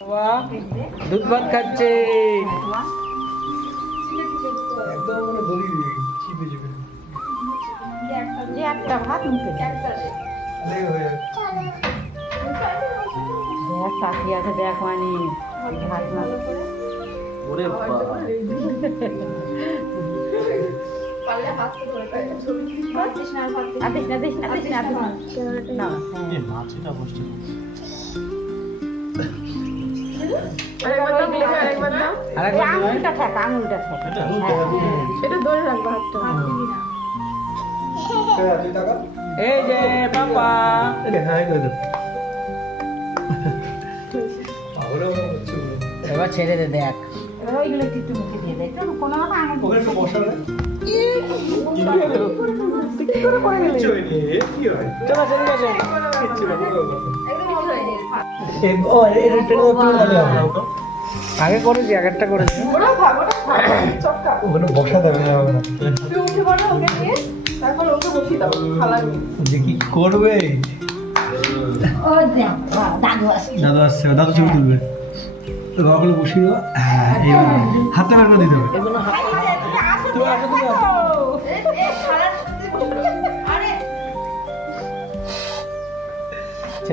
বাহ, দুধ ভাত খাচ্ছে। একদম মানে গলি চিপে চিপে একটা ভাত মুখে দেখ, তাকিয়ে আছে দেখ মানে ভাত না ওরে বাবা, দিস না না এই মাছটা বসছে। আঙুলটা ঠেক এটা এটা ধরে রাখবো হাতটা। তুই টাকা এই যে পাপা, হ্যাঁ করে দেব এবার ছেড়ে দে দেখ। এবার ওইগুলো একটু মুখে দিয়ে দেয় কোনো মতো আঙুল ওখানে একটু বসা রে চলো চলে বসো। আগে করেছি, আগেরটা করেছি। ওরা থাক, ওরা থাক, চক্কা। ওখানে বসা দেবে না তুই উঠে পড়ো ওকে নিয়ে, তারপর ওকে বসিয়ে দাও থালা নিয়ে। যে কি করবে ও দেখ দাদু আসে দাদা আসছে, দাদু ছবি তুলবে তো বাবাগুলো বসিয়ে দেবো। হ্যাঁ এইভাবে হাতে বের করে দিতে হবে। এগুলো তুমি আসো তুমি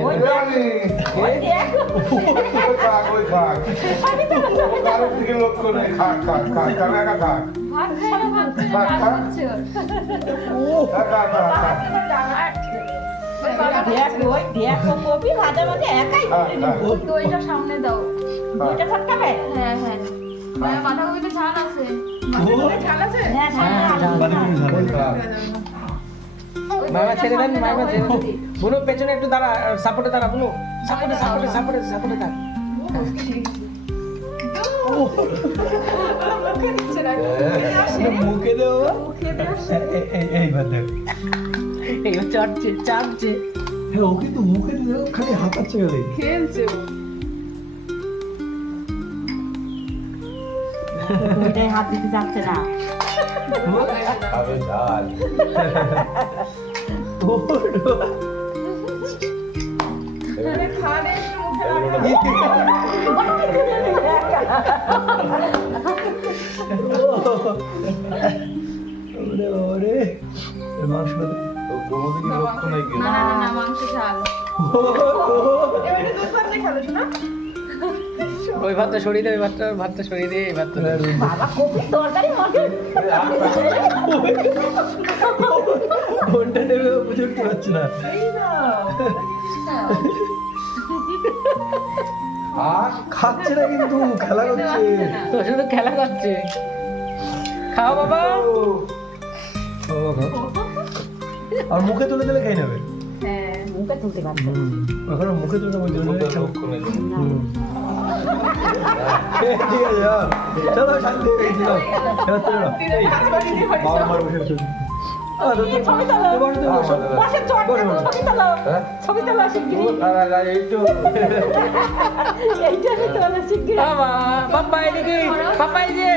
ওই দেখ দেখ ওই দেখ ও কপি ভাজা ভাজা একাই করে নিব দইটা সামনে দাও। দুইটা ভাত খাবে হ্যাঁ হ্যাঁ বাঁধাকপিতে ঝাল আছে। ঝাল আছে? হ্যাঁ মামা ছেড়ে দেন, মামা ছেড়ে দেন। বুনু পেছনে একটু দাঁড়া, সাপোর্টে দাঁড়া বুনু, সাপোর্টে থাক। মুখে দিচ্ছে না। মুখে দেবো মুখে দিয়ে এইবার দেখ। এই চাটছে। হ্যাঁ ওকে তো মুখে দিয়ে দেবো, খালি হাতাচ্ছে গেলে খেলছে ও। ওইটাই হাত দিতে যাচ্ছে না আরে খা রে, একটু মুখে রাখ। ওরে ওরে মাংস না মাংস ঝাল। এবারে দুধ ভাত দিয়ে খাবে না? ওই ভাতটা সরিয়ে দে, ওই ভাতটা সরিয়ে দে, এই ভাতটা বাবা কপি তরকারি মনে কোনটা নেবে বুঝতে পারছি না। খাচ্ছে না কিন্তু খেলা করছে। তো শুধু খেলা করছে। খাও বাবা। আর মুখে তুলে দিলে খাই নেবে। হ্যাঁ। মুখে তুলতে পারছে এখন মুখে তুলে বলছে ঠিক আছে যাও। চলো শান্তি হয়ে গেছিল এবার তুলে নাও। বাবা মার বসে ছবি ছবি তোলো বসে চট ছবি তোলো ছবি তোলো শিগগিরি এইটা তোলো শিগগিরি বাবা, পাপা এদিকে, পাপা এই যে।